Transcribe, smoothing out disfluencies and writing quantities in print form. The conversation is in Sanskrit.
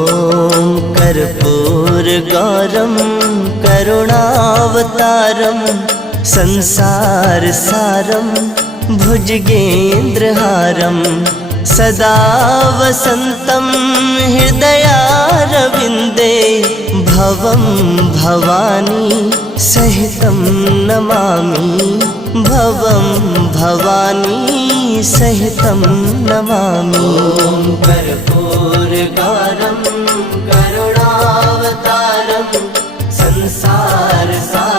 ॐ कर्पूरगौरं करुणावतारं संसारसारं भुजगेन्द्रहारं सदा वसन्तं हृदयारविन्दे भवं भवानी सहितं नमामि भवं भवानी सहितं नमामि। कर्पूरगौरं करुणावतारं संसारसारं